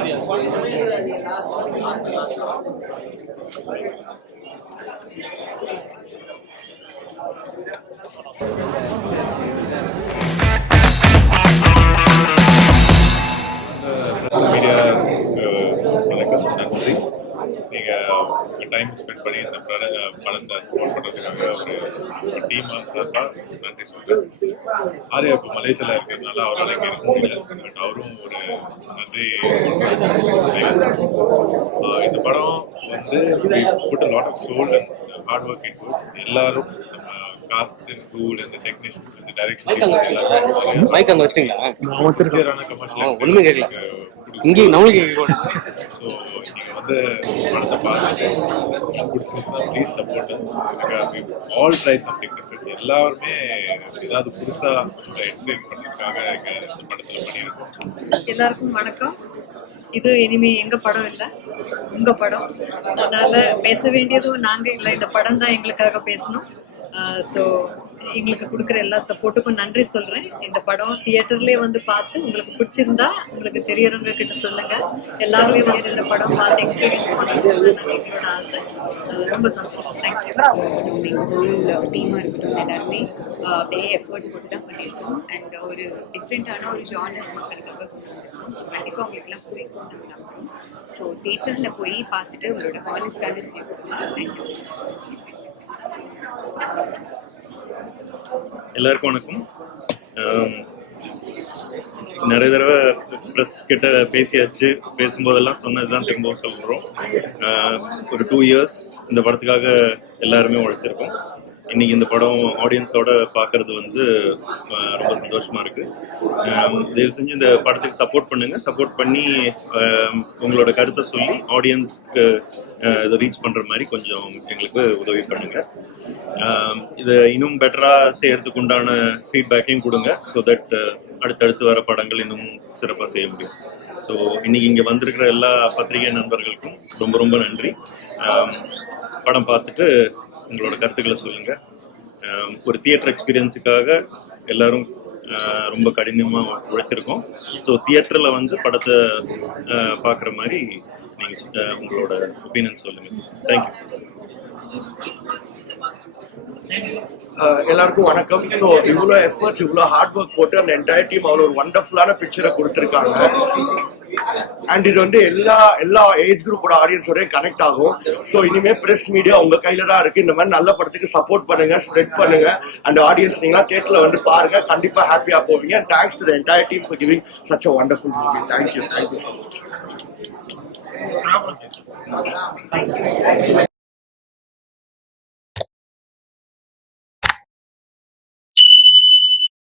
மீடியாவுக்கு வணக்கம், நன்றி. நீங்கள் டைம் ஸ்பெண்ட் பண்ணி இந்த படத்தை சப்போர்ட் பண்ணுறதுக்காக ஒரு டீம் சார்பாக நன்றி சொல்கிறேன். ஆர்யா இப்போ மலேசியாவில் இருக்கிறதுனால அவரால் இங்கே இருக்க முடியல. பட் அவரும் ஒரு நன்றி. இந்த படம் வந்து put a lot of soul and hard work into it. எல்லாரும் காஸ்ட் அண்ட் க்ரூ இந்த டெக்னீஷியன்ஸ் இந்த டைரக்ஷன் மைக் அங்க வச்சிட்டீங்களா? சின்சியரான கமர்ஷியல் ஒண்ணுமே கேட்கல. இங்கே நம்மளுக்கு ஸோ நீங்கள் வந்து படத்தை பாருங்க, பிடிச்சிருந்துச்சுன்னா please support us. All try something different. எல்லாருமே ஏதாவது புதுசாக என்டர்டெயின் பண்ணுறதுக்காக இந்த படத்தில் பண்ணியிருக்கோம். எல்லாருக்கும் வணக்கம். இது இனிமே எங்க படம் இல்லை, உங்க படம். அதனால பேச வேண்டியதும் நாங்க இல்லை, இந்த படம் தான் எங்களுக்காக பேசணும். ஸோ எங்களுக்கு கொடுக்குற எல்லா சப்போர்ட்டுக்கும் நன்றி சொல்கிறேன். இந்த படம் தியேட்டர்லேயே வந்து பார்த்து உங்களுக்கு பிடிச்சிருந்தா உங்களுக்கு தெரியறவங்க கிட்ட சொல்லுங்க. எல்லாருமே வந்து இந்த படம் பார்த்து எக்ஸ்பீரியன்ஸ் பண்ணணும்னு எங்களோட ஆசை. ரொம்ப சந்தோஷம். தேங்க்யூ. ஹோல் டீமாக இருக்கட்டும், எல்லாருமே நிறைய எஃபர்ட் போட்டு தான் பண்ணியிருக்கோம். அண்ட் ஒரு டிஃப்ரெண்ட்டான ஒரு ஜானர் மக்களுக்காக கொண்டு வந்திருக்கோம். ஸோ கண்டிப்பாக உங்களுக்குலாம் பிடிக்கும் நம்ம நம்புகிறோம். ஸோ தியேட்டரில் போய் பார்த்துட்டு உங்களோட ஹானஸ்டான ரிவ்யூ கொடுங்க. Thank you so much. எல்லாருக்கும் வணக்கம். நிறைய தடவை ப்ரெஸ் கிட்ட பேசியாச்சு. பேசும்போதெல்லாம் சொன்னதுதான் திரும்பவும் சொல்கிறோம். ஒரு 2 years இந்த படத்துக்காக எல்லாருமே உழைச்சிருக்கோம். இன்னைக்கு இந்த படம் ஆடியன்ஸோட பார்க்கறது வந்து ரொம்ப சந்தோஷமா இருக்கு. தயவு செஞ்சு இந்த படத்துக்கு சப்போர்ட் பண்ணுங்க. சப்போர்ட் பண்ணி உங்களோட கருத்தை சொல்லி ஆடியன்ஸ்க்கு இதை ரீச் பண்ற மாதிரி கொஞ்சம் எங்களுக்கு உதவி பண்ணுங்க. இதை இன்னும் பெட்டரா செய்யறதுக்கு உண்டான ஃபீட்பேக்கையும் கொடுங்க. ஸோ தட் அடுத்தடுத்து வர படங்கள் இன்னும் சிறப்பாக செய்ய முடியும். ஸோ இன்னைக்கு இங்கே வந்திருக்கிற எல்லா பத்திரிகை நண்பர்களுக்கும் ரொம்ப ரொம்ப நன்றி. படம் பார்த்துட்டு உங்களோட கருத்துக்களை சொல்லுங்க. ஒரு தியேட்டர் எக்ஸ்பீரியன்ஸுக்காக எல்லாரும் ரொம்ப கடினமாக உழைச்சிருக்கோம். ஸோ தியேட்டரில் வந்து படத்தை பார்க்குற மாதிரி நீங்கள் உங்களோட ஒப்பீனியன் சொல்லுங்கள். தேங்க்யூ. எல்லாருக்கும் வணக்கம். ஸோ இவ்வளோ எஃபர்ட்ஸ், இவ்வளோ ஹார்ட் ஒர்க் போட்டு அந்த என்டையர் டீம் அவ்வளோ ஒரு வண்டர்ஃபுல்லான பிக்சரை கொடுத்துருக்காங்க. அண்ட் இது வந்து எல்லா ஏஜ் குரூப்போட ஆடியன்ஸோடய கனெக்ட் ஆகும். ஸோ இனிமேல் ப்ரெஸ் மீடியா உங்கள் கையில் தான் இருக்குது. இந்த மாதிரி நல்ல படத்துக்கு சப்போர்ட் பண்ணுங்க, ஸ்ப்ரெட் பண்ணுங்க. அண்ட் ஆடியன்ஸ் நீங்களா தேட்டரில் வந்து பாருங்க, கண்டிப்பாக ஹாப்பியாக போவீங்க. Thanks to the entire team for giving such a wonderful movie. Thank you so much.